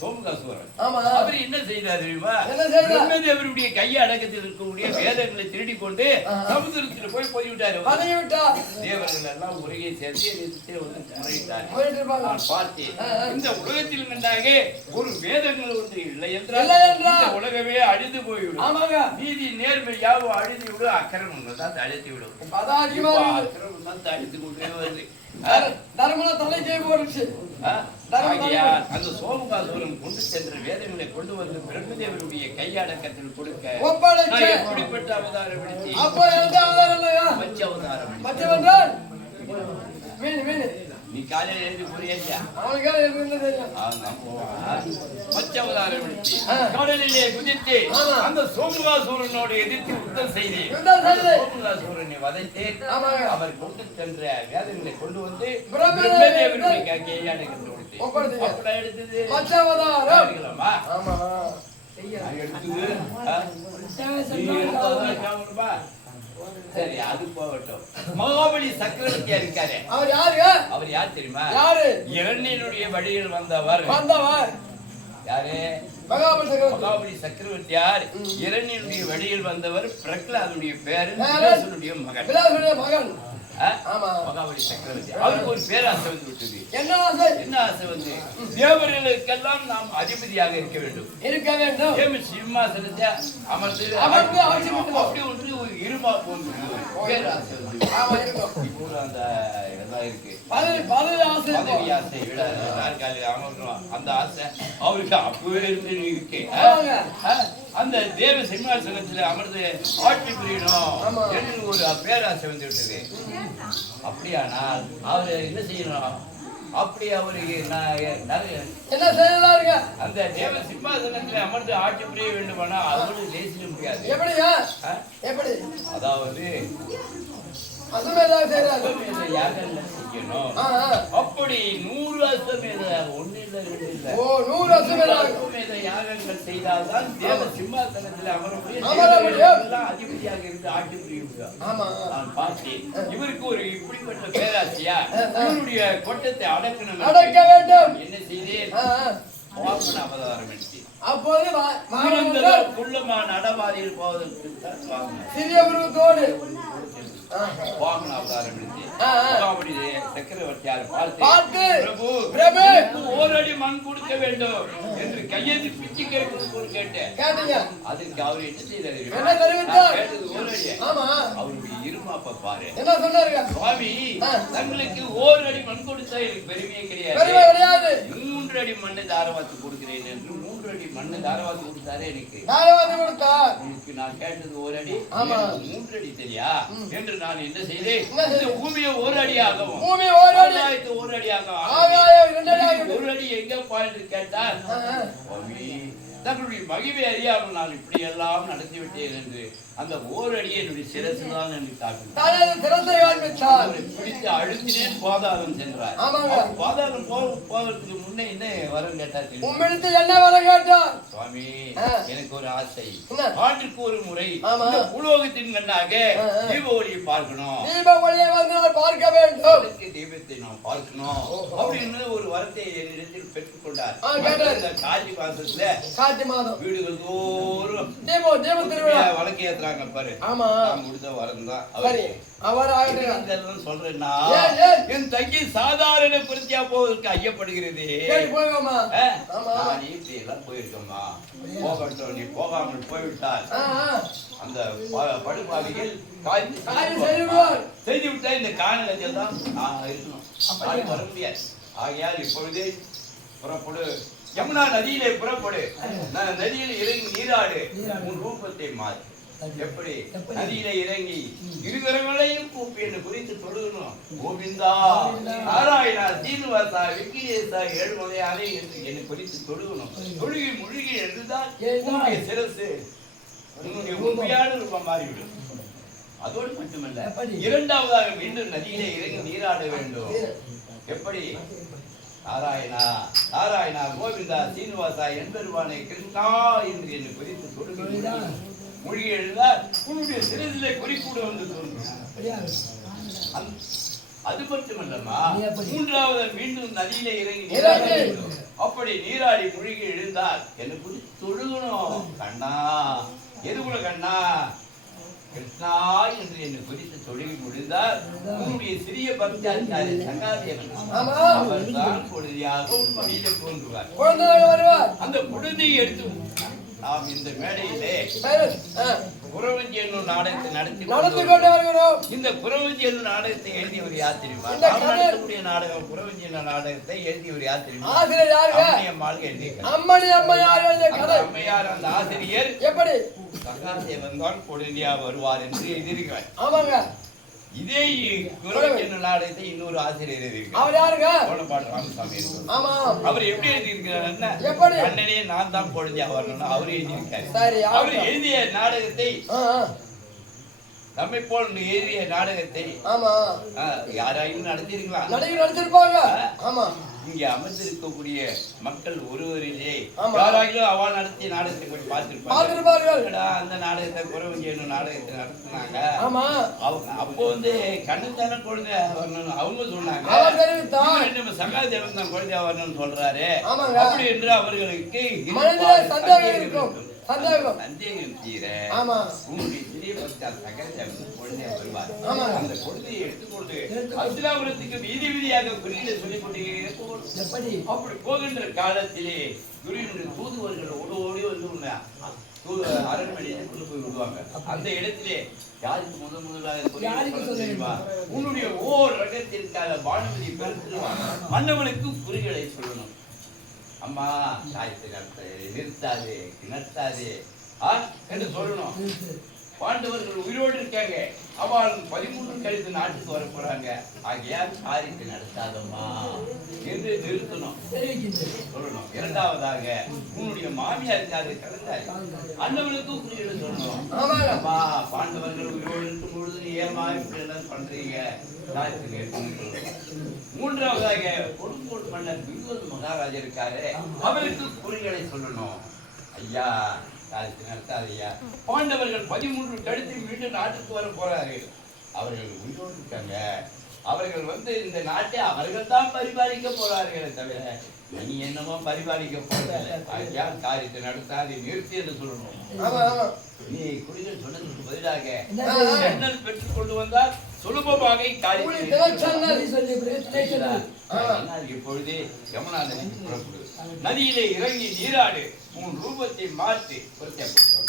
சோமகாசுவரன் ஆமா. அவர் என்ன செய்தார் தெரியுமா? என்ன செய்தார்? பிரம்மதேவருடைய கையை அடக்கத்தில் இருக்கக்கூடிய வேதங்களை திருடி கொண்டு சமுத்திரத்தில் போய் போய்விட்டார். பதவி விட்டார். தேவர்கள் எல்லாம் உரையை சேர்த்து எதிர்த்து வந்து முறையிட்டார். போயிட்டு இருப்பாங்க. நான் பார்த்தேன். இந்த உலகத்தில் கண்டாக ஒரு வேதங்கள் ஒன்று இல்லை என்றால் இல்லை என்றால் இந்த உலகமே அழிந்து போய்விடும். ஆமாங்க. நீதி நேர்மை யாவும் அழிந்து விடும். அக்கிரமங்கள் தான் அழித்து விடும். அதான் அதிகமா இருக்கு. அக்கிரமம் தான் அழித்து கொண்டே வருது. தர்மல தலைக்கே போடுச்சு. ஆகையால் அந்த சோமகாசுரன் கொண்டு சென்ற வேதங்களை கொண்டு வந்து பிரம்மதேவருடைய கையடக்கத்தில் கொடுக்க ஒப்படைச்சு. நான் எப்படிப்பட்ட அவதாரம் எடுத்தேன்? அப்போ எந்த அவதாரம் இல்லையா? மச்ச அவதாரம் எடுத்தேன். மச்சம் என்றால் மீன் மீன். நீ காலையில எழுந்து போறியா? அவனுக்கே என்ன தெரியும்? மச்ச அவதாரம் எடுத்தேன். கடலிலே குதித்து அந்த சோமகாசுரனோடு எதிர்த்து யுத்தம் செய்து யுத்தம் செய்து சோமகாசுரனை வதைத்து ஆமாங்க. அவர் கொண்டு சென்ற வேதங்களை கொண்டு வந்து பிரம்மதேவருடைய பிரம்மதேவருடைய கையடக்கத்தில் கொடுத்தேன். ஒப்படைத்தீங்க. அப்படி எடுத்தது மச்ச அவதாரம். எடுக்கலாமா? ஆமா. நான் எடுத்தது நீ எடுத்ததுதான் ஞாபகமா? சரி, அது போகட்டும். மகாபலி சக்கரவர்த்தியா இருக்காரு. அவர் யாருங்க? அவர் யார் தெரியுமா? யாரு? இரணியனுடைய வழியில் வந்தவர். வந்தவர் யாரு? மகாபலி சக்கரவர்த்தி. மகாபலி சக்கரவர்த்தியார் இரணியனுடைய வழியில் வந்தவர். பிரகலாதனுடைய பேரு பேரு? விலாசனுடைய மகன். விலாசனுடைய மகன். ஆ? ஆமா. மகாபலி சக்கரவர்த்தி. அவருக்கு ஒரு பேராசை வந்து விட்டது. என்ன ஆசை? என்ன ஆசை வந்து? தேவர்களுக்கெல்லாம் நாம் அதிபதியாக இருக்க வேண்டும். இருக்க வேண்டும். தேவ சிம்மாசனத்தை அமர்ந்து அமர்ந்து ஆட்சி பண்ணணும். அப்படி ஒன்று ஒரு இருமா போன்று பேராசை வந்து. ஆமா இருக்கும். இப்போ அந்த இதெல்லாம் இருக்கு. பதவி ஆசை இருக்கும். பதவி ஆசை விட நாற்காலியில் அமர்றோம். அந்த ஆசை அவருக்கு அப்பவே இருந்து இருக்கு. ஆமாங்க. அந்த தேவ சிம்மாசனத்தில் அமர்ந்து ஆட்சி புரியணும் ஆமா. என்று ஒரு பேராசை வந்து விட்டது. அப்படியானால் அவரு என்ன செய்யணும்? அப்படி அவருக்கு என்ன செய்யலாருங்க? அந்த தேவ சிம்மாசனத்தில் அமர்ந்து ஆட்சி புரிய வேண்டுமானா அவரு லேசிட முடியாது. எப்படியா? எப்படி? அதாவது அசுமேதம் செய்யறாரு. அஸ்வமேத யாகங்கள் செய்யணும். அப்படி 100 அஸ்வமேத, ஒண்ணு இல்ல ரெண்டு இல்ல, ஓ 100 அஸ்வமேத யாகங்கள் செய்தால்தான் தேவ சிம்மாசனத்தில் அமர முடியும். எல்லாம் அதிபதியாக இருந்து ஆட்சி புரிய முடியும். ஆமா. நான் பார்த்தேன். இவருக்கு ஒரு இப்படிப்பட்ட பேராசையா இவருடைய கொட்டத்தை அடக்கணும். அடக்க வேண்டும். என்ன செய்தேன்? வாமன அவதாரம் எடுத்தேன். அப்போது குள்ளமான அடவாரியில் போவதற்கு தான் வாமன. சிறிய உருவத்தோடு வாமன அவதாரம் எடுத்தேன். மகாபலி சக்கரவர்த்தியார் பார்த்து பிரபு ஓரடி மண் கொடுக்க வேண்டும் என்று கையெழுத்து பிச்சு கேட்டீங்க. அதுக்கு அவர் என்ன செய்தார்? என்ன தெரிவித்தார்? ஓரடி. ஆமா. அவருடைய இருமாப்ப பாரு. என்ன சொன்னாருங்க? சுவாமி, தங்களுக்கு ஓரடி மண் கொடுத்தா எனக்கு பெருமையே கிடையாது. பெருமை கிடையாது. 3 அடி மண்ணை தாரவாத்து கொடுக்கிறேன் என்று 3 அடி மண்ணை தாரவாத்து கொடுத்தாரே எனக்கு. தாரவாத்து கொடுத்தார். உங்களுக்கு நான் கேட்டது ஒரு அடி. ஆமா. 3 அடி தெரியா என்று நான் என்ன செய்தேன்? இந்த பூமியை ஒரு அடியாகவும் பூமி ஒரு அடி, ஒரு அடியாகவும் ஆகாயம் 2 அடி ஒரு அடி எங்கப்பா என்று கேட்டால் சுவாமி தங்களுடைய மகிமை அறியாமல் நான் இப்படி எல்லாம் நடத்தி விட்டேன் என்று அந்த ஓரடியை என்னுடைய சிரசு தான் என்று காட்டினார். பிடித்து அழுத்தினேன் பாதாளம் சென்றார். பாதாளம் போவதற்கு முன்னே என்ன வரம் கேட்டார்? என்ன வரம் கேட்டார்? சுவாமி எனக்கு ஒரு ஆசை, ஆண்டுக்கு ஒரு முறை உலோகத்தின் கண்ணாக தீப ஒளியை பார்க்கணும், தீப ஒளியை பார்க்க வேண்டும், தீபத்தை நாம் பார்க்கணும் அப்படின்னு ஒரு வரத்தை என்னிடத்தில் பெற்றுக் கொண்டார். காட்சி மாசத்துல காட்சி மாதம் வீடுகள் தோறும் வழக்கு ஏத்துறாங்க பாரு. ஆமா முடிந்த வரம் தான் சொல்றேன்னா என் தங்கி சாதாரண பிரத்தியா போவதற்கு ஐயப்படுகிறது. போயிருக்கோமா போகட்டும், நீ போகாமல் போய்விட்டால் அந்த படுபாவிகள் செய்து விட்டா இந்த காணலத்தில் தான் நான் இருக்கணும், வர முடியாது. ஆகையால் இப்பொழுது புறப்படு, யமுனா நதியிலே புறப்படு, நதியில் இறங்கி நீராடு, உன் ரூபத்தை மாறு. எப்படி நதியில இறங்கி இருகரங்களையும் கூப்பி என்று குறித்து தொழுகணும். கோவிந்தா நாராயணா சீனிவாசா விக்கிரேசா ஏழுமலையானே என்று என்னை குறித்து தொழுகணும். தொழுகி முழுகி எழுந்தால் உன்னுடைய சிரசு உன்னுடைய உண்மையான ரூபம் மாறிவிடும். அதோடு மட்டுமல்ல, இரண்டாவதாக மீண்டும் நதியிலே இறங்கி நீராட வேண்டும். எப்படி நாராயணா நாராயணா கோவிந்தா சீனிவாசா என்பருவானே கிருஷ்ணா என்று என்னை குறித்து தொழுகி மொழி எழுதால் உன்னுடைய சிறதிலே குறிக்கூட வந்து தோன்றும். அது மட்டுமல்லமா, மூன்றாவது மீண்டும் நதியிலே இறங்கி நீராட வேண்டும். அப்படி நீராடி மொழிகி எழுந்தால் என்னை குறித்து தொழுகணும். கண்ணா எதுகுல கண்ணா கிருஷ்ணா என்று என்னை குறித்து தொழுகி முடிந்தால் உன்னுடைய சிறிய பக்தாச்சாரி சங்காதேவன் அவர் தான் குழந்தையாக உன் மடியிலே தோன்றுவார். அந்த குழந்தையை எடுத்து நாம் இந்த மேடையிலே குறவஞ்சி என்னும் நாடகத்தை நடத்தி கொண்டிருக்கிறோம். இந்த குறவஞ்சி என்னும் நாடகத்தை எழுதியவர் யார் தெரியுமா? நடத்தக்கூடிய நாடகம் குறவஞ்சி என்னும் நாடகத்தை எழுதியவர் யார் தெரியுமா? அம்மையம்மாள் எழுதியிருக்கார். அம்மையார் அந்த ஆசிரியர் எப்படி சங்காதேவன் தான் கொழுந்தியா வருவார் என்று எழுதியிருக்கிறார். ஆமாங்க. இதே குறவஞ்சி என்னும் நாடகத்தை இன்னொரு ஆசிரியர் எழுதியிருக்கார். அவர் யாருங்க? கோலப்பாடு ராமசாமி. ஆமா. அவர் எப்படி எழுதியிருக்கிறார்? அண்ணனே நான் தான் கொழுந்தியா வரணும் அவர் எழுதியிருக்காரு. அவர் எழுதிய நாடகத்தை நம்மை போல் எழுதிய நாடகத்தை யாராயும் நடத்தியிருப்பாங்க. இங்கே அமர்ந்திருக்கக்கூடிய மக்கள் ஒருவரிலே யாராகிலும் அவள் நடத்திய நாடகத்தை போய் பார்த்திருப்பார்கள். அந்த நாடகத்தை குறவஞ்சி என்னும் நாடகத்தை நடத்தினாங்க. அப்போ வந்து கண்ணத்தான குழந்தை வரணும் அவங்க சொன்னாங்க. சங்காதேவன் தான் குழந்தையா வரணும்னு சொல்றாரு. அப்படி என்று அவர்களுக்கு சந்தேகம் தீர உன்னுடைய சிறிய பக்தர் சங்கரதேவன் குழந்தையா வருவார். அந்த குழந்தையை எடுத்துக்கொண்டு அசுராபுரத்துக்கு வீதி வீதியாக குறியில சொல்லிக் கொண்டே அப்படி போகின்ற காலத்திலே குருவினுடைய தூதுவர்கள் ஓடி வந்து அரண்மனையில கொண்டு போய் விடுவாங்க. அந்த இடத்திலே யாருக்கு முதலாக தெரியுமா? உன்னுடைய ஓர் ரகத்திற்காக பானுமதி பெருத்துருவாங்க. மன்னவனுக்கு குறிகளை சொல்லணும். அம்மா தாயத்தை நிறுத்தாது நடத்தாது என்று சொல்லணும். பாண்டவர்கள் உயிரோடு இருக்காங்க, அவள் 13 கழித்து நாட்டுக்கு வர போறாங்க. ஆகையால் காரியத்தை நடத்தாதம்மா என்று நிறுத்தணும் சொல்லணும். இரண்டாவதாக உன்னுடைய மாமியாருக்காக கலந்தாய் அண்ணவனுக்கும் குறியிட சொல்லணும். அம்மா பாண்டவர்கள் உயிரோடு இருக்கும் பொழுது ஏமா இப்படி எல்லாம் பண்றீங்க, காரியத்தை நிறுத்தணும் சொல்லணும். மூன்றாவதாக கொடுங்கோல் மன்னர் விருது மகாராஜா இருக்காரு, அவருக்கு குறிகளை சொல்லணும். ஐயா காரியத்தை நடத்தாதையா, பாண்டவர்கள் 13 கழித்து மீண்டும் நாட்டுக்கு வர போறார்கள். அவர்கள் உயிரோடு இருக்காங்க. அவர்கள் வந்து இந்த நாட்டை அவர்கள் தான் பரிபாலிக்க போறார்களே தவிர நீ என்னமோ பரிபாலிக்க போறதில்லை. ஆகையால் காரியத்தை நடத்தாது நிறுத்தி என்று சொல்லணும். நீ குடிகள் சொன்னதுக்கு பதிலாக ஜன்னல் பெற்றுக் கொண்டு வந்தால் சுலபமாக இப்பொழுதே யமுனா நதி புறப்படு, நதியிலே இறங்கி நீராடு, உன் ரூபத்தை மாற்றி பொருத்தப்பட்டோம்.